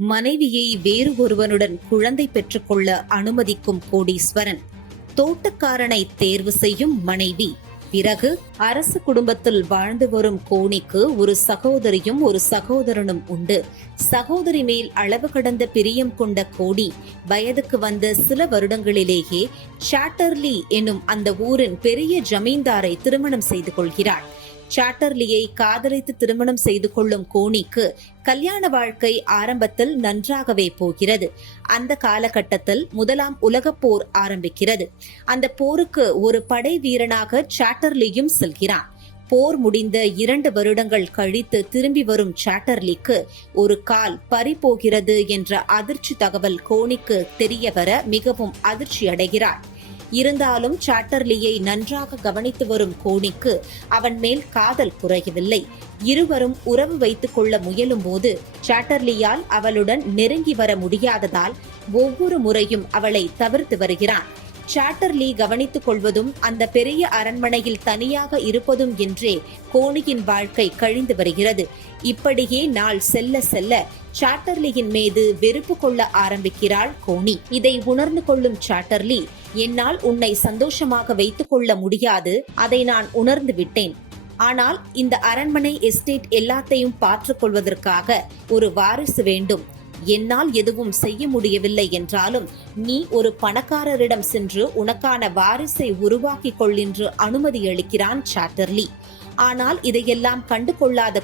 மனைவியை வேறு ஒருவனுடன் குழந்தை பெற்றுக்கொள்ள அனுமதிக்கும் கோடீஸ்வரன். தோட்டக்காரனை தேர்வு செய்யும் மனைவி. பிறகு அரசு குடும்பத்தில் வாழ்ந்து வரும் கோணிக்கு ஒரு சகோதரியும் ஒரு சகோதரனும் உண்டு. சகோதரி மேல் அளவு கடந்த பிரியம் கொண்ட கோடி வயதுக்கு வந்த சில வருடங்களிலேயே ஷாட்டர்லி என்னும் அந்த ஊரின் பெரிய ஜமீன்தாரை திருமணம் செய்து கொள்கிறாள். சாட்டர்லியை காதலித்து திருமணம் செய்து கொள்ளும் கோணிக்கு கல்யாண வாழ்க்கை ஆரம்பத்தில் நன்றாகவே போகிறது. அந்த காலகட்டத்தில் முதலாம் உலகப் போர் ஆரம்பிக்கிறது. அந்த போருக்கு ஒரு படை வீரனாக சாட்டர்லியும் செல்கிறான். போர் முடிந்த இரண்டு வருடங்கள் கழித்து திரும்பி வரும் சாட்டர்லிக்கு ஒரு கால் பறி போகிறது என்ற அதிர்ச்சி தகவல் கோணிக்கு தெரியவர மிகவும் அதிர்ச்சி அடைகிறாள் இருந்தாலும் சாட்டர்லியை நன்றாக கவனித்து வரும் கோணிக்கு அவன் மேல் காதல் குறையவில்லை. இருவரும் உறவு வைத்துக் கொள்ள முயலும் போது சாட்டர்லியால் அவளுடன் நெருங்கி வர முடியாததால் ஒவ்வொரு முறையும் அவளை தவிர்த்து வருகிறான். சாட்டர்லி கவனித்துக் கொள்வதும் அந்த பெரிய அரண்மனையில் தனியாக இருப்பதும் என்றே கோணியின் வாழ்க்கை கழிந்து வருகிறது. இப்படியே நாள் செல்ல செல்ல சாட்டர்லியின் மீது வெறுப்பு கொள்ள ஆரம்பிக்கிறாள் கோணி இதை உணர்ந்து கொள்ளும் சாட்டர்லி என்னால் உன்னை சந்தோஷமாக வைத்துக் கொள்ள முடியாது அதை நான் உணர்ந்து விட்டேன். ஆனால் இந்த அரண்மனை எஸ்டேட் எல்லாத்தையும் பார்த்துக் கொள்வதற்காக ஒரு வாரிசு வேண்டும். என்னால் எதுவும் செய்ய முடியவில்லை என்றாலும் நீ ஒரு பணக்காரரிடம் சென்று உனக்கான வாரிசை உருவாக்கிக் கொள் என்று அனுமதி அளிக்கிறான் சாட்டர்லி. ஆனால் இதையெல்லாம் கண்டு கொள்ளாத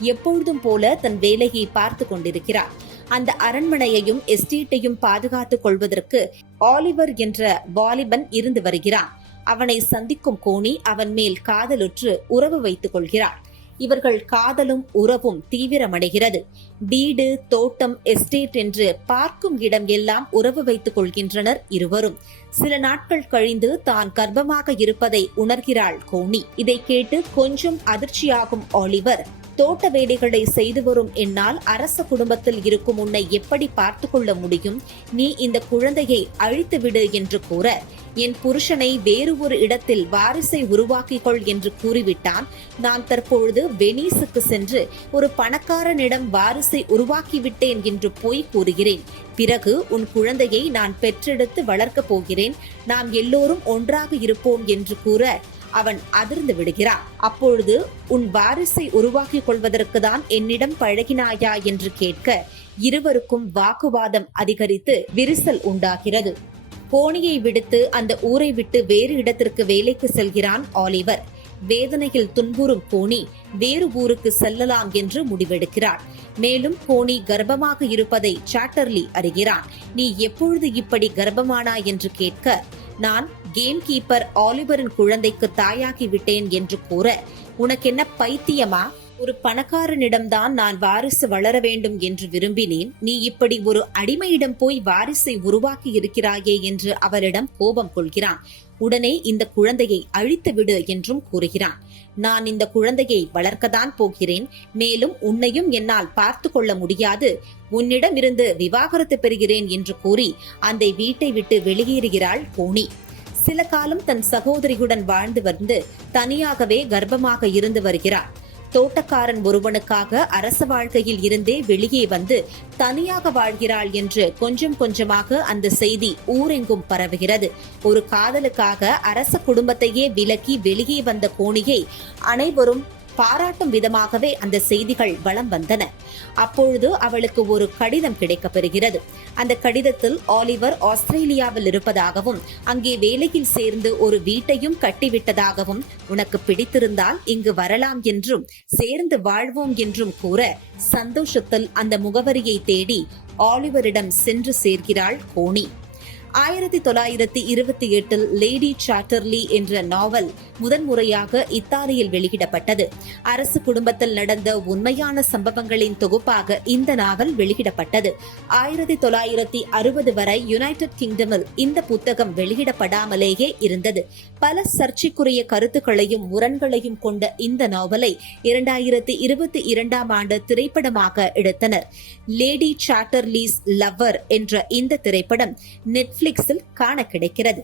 எப்பொழுதும் போல தன் வேலையை பார்த்து கொண்டிருக்கிறார் அந்த அரண்மனையையும் எஸ்டேட்டையும் பாதுகாத்துக் கொள்வதற்கு ஆலிவர் என்ற வாலிபன் இருந்து வருகிறான். அவனை சந்திக்கும் கோணி அவன் மேல் காதலுற்று உறவு வைத்துக் கொள்கிறான் இவர்கள் காதலும் உறவும் தீவிரமடைகிறது. வீடு தோட்டம் எஸ்டேட் என்று பார்க்கும் இடம் எல்லாம் உறவு வைத்துக் கொள்கின்றனர் இருவரும். சில நாட்கள் கழிந்து தான் கர்ப்பமாக இருப்பதை உணர்கிறாள் கோணி. இதை கேட்டு கொஞ்சம் அதிர்ச்சியாகும் ஆலிவர். தோட்ட வேலைகளை செய்து வரும் என்னால் அரச குடும்பத்தில் இருக்கும் உன்னை எப்படி பார்த்து கொள்ள முடியும்? நீ இந்த குழந்தையை அழித்து விடு என்று கூற என் புருஷனை வேறு ஒரு இடத்தில் வாரிசை உருவாக்கிக்கொள் என்று கூறிவிட்டான். நான் தற்பொழுது வெனீஸுக்கு சென்று ஒரு பணக்காரனிடம் வாரிசை உருவாக்கிவிட்டேன் என்று போய் கூறுகிறேன். பிறகு உன் குழந்தையை நான் பெற்றெடுத்து வளர்க்கப் போகிறேன். நாம் எல்லோரும் ஒன்றாக இருப்போம் என்று கூற அவன் அதிர்ந்து விடுகிறான். அப்பொழுது உன் வாரிசை உருவாக்கிக் கொள்வதற்கு தான் என்னிடம் பழகினாயா? என்று கேட்க இருவருக்கும் வாக்குவாதம் அதிகரித்து விரிசல் உண்டாகிறது. கோணியை விடுத்து அந்த ஊரை விட்டு வேறு இடத்திற்கு வேலைக்கு செல்கிறான் ஆலிவர். வேதனையில் துன்புறும் கோணி வேறு ஊருக்கு செல்லலாம் என்று முடிவெடுக்கிறார் மேலும் கோணி கர்ப்பமாக இருப்பதை சாட்டர்லி அறிகிறான். நீ எப்பொழுது இப்படி கர்ப்பமானா என்று கேட்க நான் கேம் கீப்பர் ஆலிவரின் குழந்தைக்கு தாயாகி விட்டேன் என்று கூற உனக்கென்ன பைத்தியமா? ஒரு பணக்காரனிடம்தான் நான் வாரிசு வளர வேண்டும் என்று விரும்பினேன். நீ இப்படி ஒரு அடிமையிடம் போய் வாரிசை உருவாக்கி இருக்கிறாயே என்று அவரிடம் கோபம் கொள்கிறான். உடனே இந்த குழந்தையை அழித்து விடு என்றும் கூறுகிறான். நான் இந்த குழந்தையை வளர்க்கத்தான் போகிறேன். மேலும் உன்னையும் என்னால் பார்த்து கொள்ள முடியாது. உன்னிடமிருந்து விவாகரத்து பெறுகிறேன் என்று கூறி அந்த வீட்டை விட்டு வெளியேறுகிறாள் கோணி சில காலம் தன் சகோதரியுடன் வாழ்ந்து வந்து தனியாகவே கர்ப்பமாக இருந்து வருகிறார். தோட்டக்காரன் ஒருவனுக்காக அரச வாழ்க்கையில் இருந்தே வெளியே வந்து தனியாக வாழ்கிறாள் என்று கொஞ்சம் கொஞ்சமாக அந்த செய்தி ஊரெங்கும் பரவுகிறது. ஒரு காதலுக்காக அரச குடும்பத்தையே விலக்கி வெளியே வந்த கோணியை அனைவரும் பாராட்டும் விதமாகவே அந்த செய்திகள் வலம் வந்தன. அப்பொழுது அவளுக்கு ஒரு கடிதம் கிடைக்கப் பெறுகிறது அந்த கடிதத்தில் ஆலிவர் ஆஸ்திரேலியாவில் இருப்பதாகவும் அங்கே வேலையில் சேர்ந்து ஒரு வீட்டையும் கட்டிவிட்டதாகவும் உனக்கு பிடித்திருந்தால் இங்கு வரலாம் என்றும் சேர்ந்து வாழ்வோம் என்றும் கூற சந்தோஷத்தில் அந்த முகவரியை தேடி ஆலிவரிடம் சென்று சேர்கிறாள் கோணி ஆயிரத்தி தொள்ளாயிரத்தி இருபத்தி எட்டில் லேடி சாட்டர்லி என்ற நாவல் முதன்முறையாக இத்தாலியில் வெளியிடப்பட்டது. அரசு குடும்பத்தில் நடந்த உண்மையான சம்பவங்களின் தொகுப்பாக இந்த நாவல் வெளியிடப்பட்டது. ஆயிரத்தி தொள்ளாயிரத்தி அறுபது வரை யுனைடெட் கிங்டமில் இந்த புத்தகம் வெளியிடப்படாமலேயே இருந்தது. பல சர்ச்சைக்குரிய கருத்துக்களையும் முரண்களையும் கொண்ட இந்த நாவலை இரண்டாயிரத்தி இருபத்தி இரண்டாம் ஆண்டு திரைப்படமாக எடுத்தனர். லேடி சாட்டர்லீஸ் லவ்வர் என்ற இந்த திரைப்படம் நெட்ஃபிளிக்ஸில் காண கிடைக்கிறது.